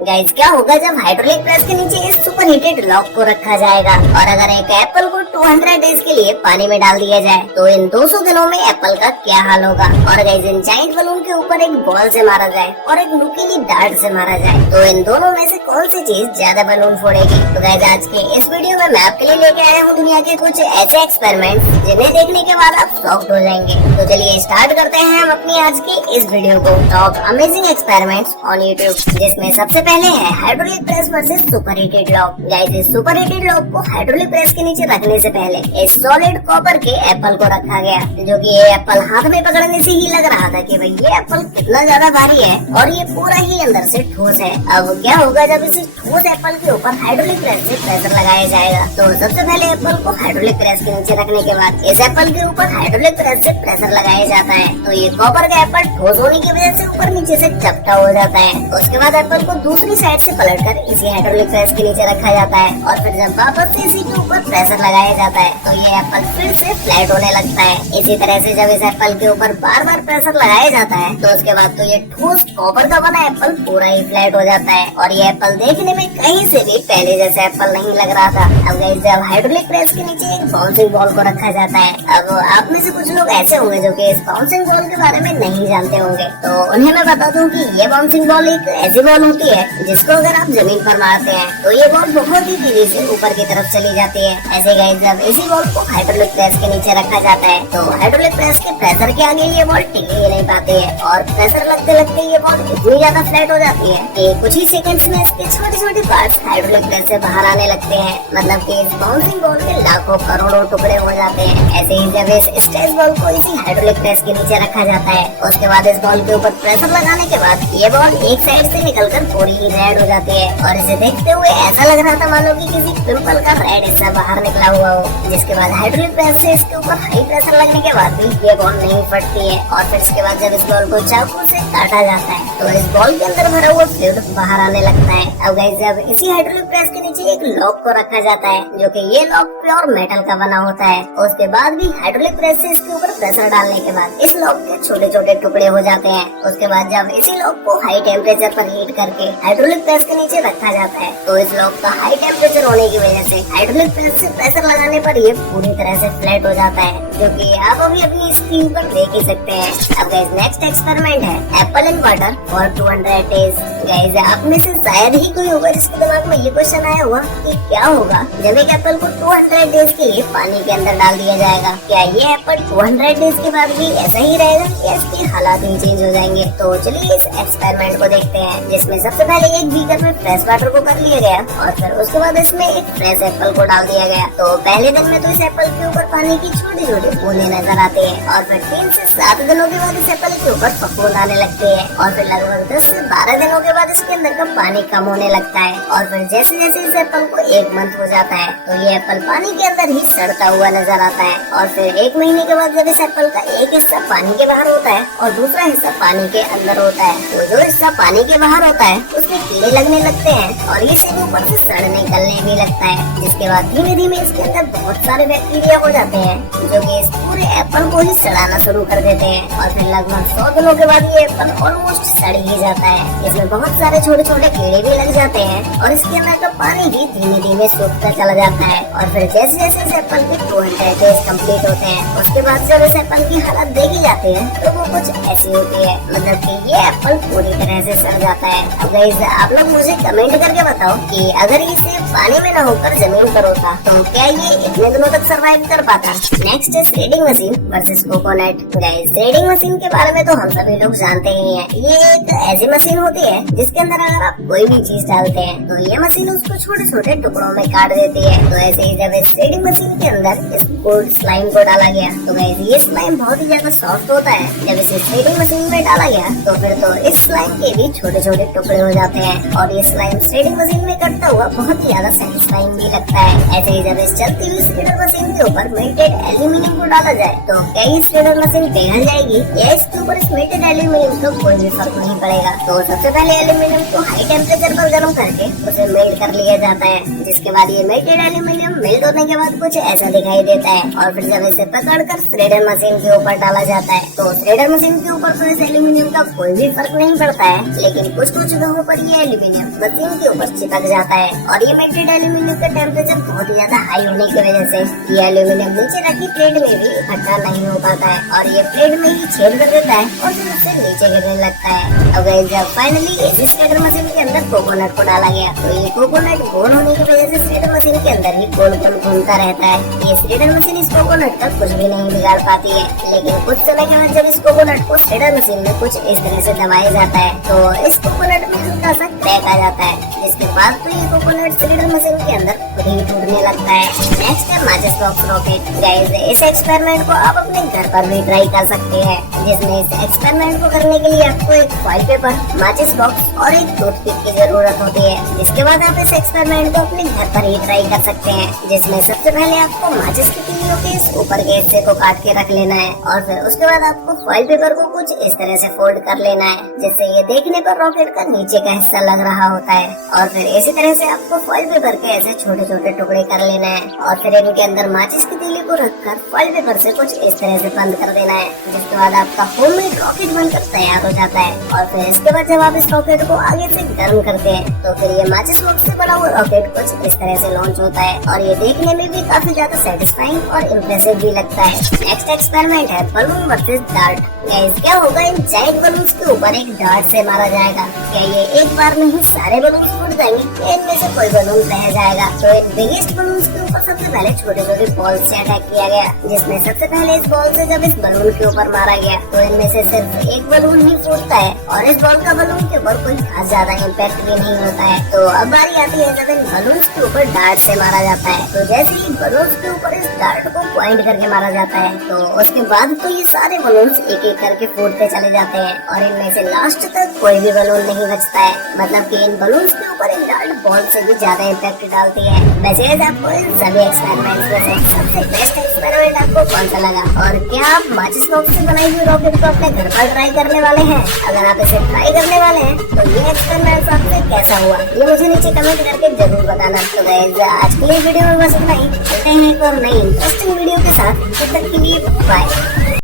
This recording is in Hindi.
गाइस क्या होगा जब हाइड्रोलिक प्रेस के नीचे इस सुपर हीटेड लॉक को रखा जाएगा और अगर एक एप्पल को 200 डेज के लिए पानी में डाल दिया जाए तो इन 200 दिनों में एप्पल का क्या हाल होगा। और गाइस इन जाइंट बलून के ऊपर एक बॉल से मारा जाए और एक नुकीली डार्ट से मारा जाए तो इन दोनों में से कौन सी चीज ज्यादा बलून फोड़ेगी। तो गाइस आज के इस वीडियो में मैं आपके लिए लेके आया हूँ दुनिया के कुछ ऐसे एक्सपेरिमेंट जिन्हें देखने के बाद आप शॉक्ड हो जाएंगे। तो चलिए स्टार्ट करते हैं हम अपनी आज की इस वीडियो को। Top amazing experiments on YouTube, जिसमें सबसे पहले है hydraulic press versus super heated lock. Guys इस सुपर हीटेड लॉक को हाइड्रोलिक प्रेस के नीचे रखने से पहले इस सॉलिड कॉपर के एप्पल को रखा गया, जो कि ये एप्पल हाथ में पकड़ने से ही लग रहा था कि भाई ये एप्पल कितना ज्यादा भारी है और ये पूरा ही अंदर से ठोस है। अब क्या होगा जब इस ठोस एप्पल के ऊपर हाइड्रोलिक प्रेस से प्रेशर लगाया जाएगा। तो सबसे पहले एप्पल को हाइड्रोलिक प्रेस के नीचे रखने के बाद इस एप्पल के ऊपर हाइड्रोलिक प्रेस से प्रेशर लगाया जाता है तो ये कॉपर का एप्पल ठोस होने की वजह से ऊपर नीचे से चपटा हो जाता है। उसके बाद एप्पल को दूसरी साइड से पलटकर इसी हाइड्रोलिक प्रेस के नीचे रखा जाता है और फिर जब वापस से इसी के ऊपर प्रेशर लगाया जाता है तो ये एप्पल फिर से फ्लैट होने लगता है। इसी तरह से जब इस एप्पल के ऊपर बार बार प्रेशर लगाया जाता है तो उसके बाद तो ये ठोस कॉपर का बना एप्पल पूरा ही फ्लैट हो जाता है और ये एप्पल देखने में कहीं से भी पहले जैसा एप्पल नहीं लग रहा था। अब गाइस जब हाइड्रोलिक प्रेस के नीचे एक बाउंसिंग बॉल को रखा जाता है, अब आप में से कुछ लोग ऐसे होंगे जो कि इस बाउंसिंग बॉल के बारे में नहीं जानते होंगे, तो उन्हें मैं बता दूं कि ये बाउंसिंग बॉल एक ऐसी बॉल होती है जिसको अगर आप जमीन पर मारते हैं तो ये बॉल बहुत ही तेजी से ऊपर की तरफ चली जाती है। ऐसे गाइस जब इसी बॉल को हाइड्रोलिक प्रेस के नीचे रखा जाता है तो हाइड्रोलिक प्रेस के प्रेशर के आगे ये बॉल टिक ही नहीं पाती है और प्रेशर लगते लगते ये बॉल इतनी ज्यादा फ्लैट हो जाती है कि कुछ ही सेकंड्स में इसके छोटे छोटे पार्ट्स हाइड्रोलिक प्रेस से बाहर आने लगते हैं। मतलब कि इस बाउंसिंग बॉल के लाखों करोड़ों टुकड़े हो जाते हैं। ऐसे ही जब इस स्ट्रेस बॉल को इसी हाइड्रोलिक प्रेस के नीचे रखा जाता है उसके बाद इस बॉल के ऊपर प्रेशर लगाने के बाद ये बॉल एक साइड से निकलकर पूरी ही रेड हो जाती है और इसे देखते हुए ऐसा लग रहा था मानो कि किसी पिंपल का रेड हिस्सा बाहर निकला हुआ हो। जिसके बाद हाइड्रोलिक प्रेस से इसके ऊपर हाई प्रेशर लगने के बाद भी ये बॉल नहीं फटती है और फिर इसके बाद जब इस बॉल को चाकू से काटा जाता है तो इस बॉल के अंदर भरा हुआ फ्लूइड बाहर आने लगता है। अब गाइस जब इसी हाइड्रोलिक प्रेस के नीचे एक लॉक को रखा जाता है जो कि ये लॉक प्योर मेटल का बना होता है, उसके बाद भी हाइड्रोलिक प्रेस से इसके ऊपर प्रेशर डालने के बाद इस लॉक के छोटे छोटे टुकड़े हो जाते हैं। उसके बाद जब इसी लॉक को हाई टेम्परेचर पर हीट करके हाइड्रोलिक प्रेस के नीचे रखा जाता है तो इस लॉक का हाई टेम्परेचर होने की वजह से हाइड्रोलिक प्रेस से प्रेशर लगाने पर ये पूरी तरह से फ्लैट हो जाता है, जो कि आप अभी अपनी स्क्रीन पर देख ही सकते हैं। अब गाइस नेक्स्ट एक्सपेरिमेंट है apple in water for 200 days. Guys आप में से शायद ही कोई होगा जिसके दिमाग में ये क्वेश्चन आया हुआ कि क्या होगा जब एक एप्पल को 200 डेज के लिए पानी के अंदर डाल दिया जाएगा। क्या ये एप्पल 200 डेज के बाद भी ऐसा ही रहेगा या इसके हालात ही चेंज हो जाएंगे। तो चलिए इस एक्सपेरिमेंट को देखते हैं, जिसमें सबसे पहले एक बीकर में फ्रेश वाटर को कर लिया गया और फिर उसके बाद इसमें एक फ्रेश एप्पल को डाल दिया गया। तो पहले दिन में तो इस एप्पल के ऊपर पानी की छोटी छोटी बूंदें नजर आती है और फिर 3 से 7 दिनों के बाद इस एप्पल के ऊपर फफूंद आने लगते हैं और फिर लगभग 10 से 12 दिनों के बाद इसके अंदर का पानी कम होने लगता है और फिर जैसे जैसे इस एप्पल को 1 मंथ हो जाता है तो ये एप्पल पानी के अंदर ही सड़ता हुआ नजर आता है और फिर 1 महीने के बाद जब इस एप्पल का एक हिस्सा पानी के बाहर होता है और दूसरा हिस्सा पानी के अंदर होता है तो जो हिस्सा पानी के बाहर होता है उसमें कीड़े लगने लगते हैं और ये सिर्फ ऊपर से सड़ निकलने भी लगता है। जिसके बाद धीमे धीमे इसके अंदर बहुत सारे बैक्टीरिया हो जाते हैं जो कि इस पूरे एप्पल को ही सड़ाना शुरू कर देते हैं और फिर लगभग 100 दिनों के बाद ये एप्पल ऑलमोस्ट सड़ ही जाता है। इसमें बहुत सारे छोटे छोटे कीड़े भी लग जाते हैं और इसके अंदर का पानी भी धीमे धीमे सूखता चला जाता है और फिर जैसे जैसे इस एप्पल के 200 डेज कम्प्लीट होते हैं उसके बाद जब इस एप्पल की हालत देखी जाती है तो वो कुछ ऐसी होती है, मतलब कि ये एप्पल पूरी तरह से सड़ जाता है। अब गाइस आप लोग मुझे कमेंट करके बताओ कि अगर इसे पानी में न होकर जमीन पर होता तो क्या ये इतने दिनों तक सरवाइव कर पाता। नेक्स्ट है threading machine versus coconut. Guys threading machine के बारे में तो हम सभी लोग जानते ही हैं। ये एक ऐसी मशीन होती है जिसके अंदर अगर आप कोई भी चीज डालते हैं तो ये मशीन उसको छोटे छोटे टुकड़ों में काट देती है। तो ऐसे ही जब इस थ्रेडिंग मशीन के अंदर इस गोल्ड स्लाइम को डाला गया तो गाइस ये स्लाइम बहुत ही ज्यादा सॉफ्ट होता है। जब इसे थ्रेडिंग मशीन में डाला गया तो फिर तो इस स्लाइम के भी छोटे छोटे टुकड़े हो जाते हैं और ये स्लाइम थ्रेडिंग मशीन में कटता हुआ बहुत ही ज्यादा सेटिस्फाइंग भी लगता है। ऐसे ही जब इस चलती हुई थ्रेडर मशीन के ऊपर मेल्टेड एल्यूमिनियम को डाला जाए तो क्या ये थ्रेडर मशीन पिघल जाएगी या इसके ऊपर इस मेल्टेड एल्यूमिनियम का कोई भी फर्क नहीं पड़ेगा। तो सबसे पहले एल्यूमिनियम को हाई टेम्परेचर पर गर्म करके उसे मेल्ट कर लिया जाता है, जिसके बाद ये मेल्टेड एल्यूमिनियम मेल्ट होने के बाद कुछ ऐसा दिखाई देता है और फिर जब इसे पकड़कर थ्रेडर मशीन के ऊपर डाला जाता है तो थ्रेडर मशीन के ऊपर तो इस एल्यूमिनियम का कोई भी फर्क नहीं पड़ता है, लेकिन कुछ कुछ जगहों ऊपर ये एल्यूमिनियम मशीन के ऊपर चिपक जाता है और ये मेल्टेड एल्यूमिनियम का टेम्परेचर बहुत ही ज्यादा हाई होने की वजह से ये एल्यूमिनियम नीचे रखी प्लेट में भी इकट्ठा नहीं हो पाता है और ये प्लेट में ही छेद कर देता है और फिर उससे नीचे गिरने लगता है। अब गाइस जब फाइनली इस श्रेडर मशीन के अंदर कोकोनट को डाला गया तो ये कोकोनट गोल होने की वजह से श्रेडर मशीन के अंदर ही गोल गोल घूमता रहता है। ये श्रेडर मशीन इस कोकोनट का कुछ भी नहीं बिगाड़ पाती है, लेकिन कुछ समय के बाद जब इस कोकोनट को श्रेडर मशीन में कुछ इस तरह से दबाया जाता है तो इस कोकोनट में हल्का सा क्रैक आ जाता है, जिसके बाद तो ये कोकोनट श्रेडर मशीन के अंदर खुद ही टूटने लगता है। नेक्स्ट है माचिस बॉक्स रॉकेट। गाइस इस एक्सपेरिमेंट को आप अपने घर पर भी ट्राई कर सकते हैं, जिसमें इस एक्सपेरिमेंट को करने के लिए आपको एक फॉइल पेपर, माचिस बॉक्स और एक टूथपिक की जरूरत होती है। जिसके बाद आप इस एक्सपेरिमेंट को अपने घर पर ही ट्राई कर सकते हैं, जिसमें सबसे पहले आपको माचिस की तीलियों के इस ऊपर के हिस्से को काट के रख लेना है और फिर उसके बाद आपको फॉइल पेपर को कुछ इस तरह से फोल्ड कर लेना है, जिससे ये देखने पर रॉकेट का नीचे का हिस्सा लग रहा होता है। और फिर इसी तरह से आपको फॉइल पेपर के ऐसे छोटे छोटे टुकड़े कर लेना है और फिर इनके अंदर माचिस की तीली को रखकर फॉइल पेपर से कुछ इस तरह से बंद कर देना है, जिसके बाद आपका होममेड रॉकेट बनकर तैयार हो जाता है। और फिर इसके बाद जब आप इस रॉकेट को आगे से गर्म करते हैं तो फिर ये माचिस बॉक्स से बना हुआ रॉकेट कुछ इस तरह से लॉन्च होता है और ये देखने में भी काफी ज्यादा सेटिस्फाइंग और इम्प्रेसिव भी लगता है। नेक्स्ट एक्सपेरिमेंट है बलून वर्सेस डार्ट। क्या होगा इन जायंट बलून्स के ऊपर एक डार्ट से मारा जाएगा, क्या ये एक बार में ही सारे बलून फूट जाएंगे या इनमें से कोई बलून रह जाएगा। तो इन बिगेस्ट बलून्स के ऊपर सबसे पहले छोटे छोटे बॉल से अटैक किया गया, जिसमें सबसे पहले इस बॉल से जब इस बलून के ऊपर मारा गया तो इनमें से सिर्फ एक बलून ही फूटता है और इस बॉल का बलून के ऊपर कोई खास ज्यादा इम्पैक्ट भी नहीं होता है। तो अब बारी आती है जब इन बलून्स के ऊपर डार्ट से मारा जाता है, तो जैसे ही बलून्स के ऊपर इस डार्ट को पॉइंट करके मारा जाता है तो उसके बाद तो ये सारे बलून्स एक एक करके फूटते चले जाते हैं और इनमें से लास्ट तक कोई भी बलून नहीं बचता है। मतलब कि इन बलून्स के ऊपर इन डार्ट बॉल से भी ज्यादा इम्पैक्ट डालती है। वैसे आपको इन सभी एक्सपेरिमेंट्स में से सबसे बेस्ट एक्सपेरिमेंट आपको कौन सा लगा और क्या आप माचिस बॉक्स से बनाई हुई रॉकेट को अपने घर पर ट्राई करने वाले हैं? अगर आप इसे ट्राई करने वाले हैं तो ये एक्सपेरिमेंट आपसे कैसा हुआ ये मुझे नीचे कमेंट करके जरूर बताना। तो गाइस आज के लिए वीडियो में बस इतना ही, मिलते हैं एक और नई इंटरेस्टिंग वीडियो के साथ, तब तक के लिए बाय।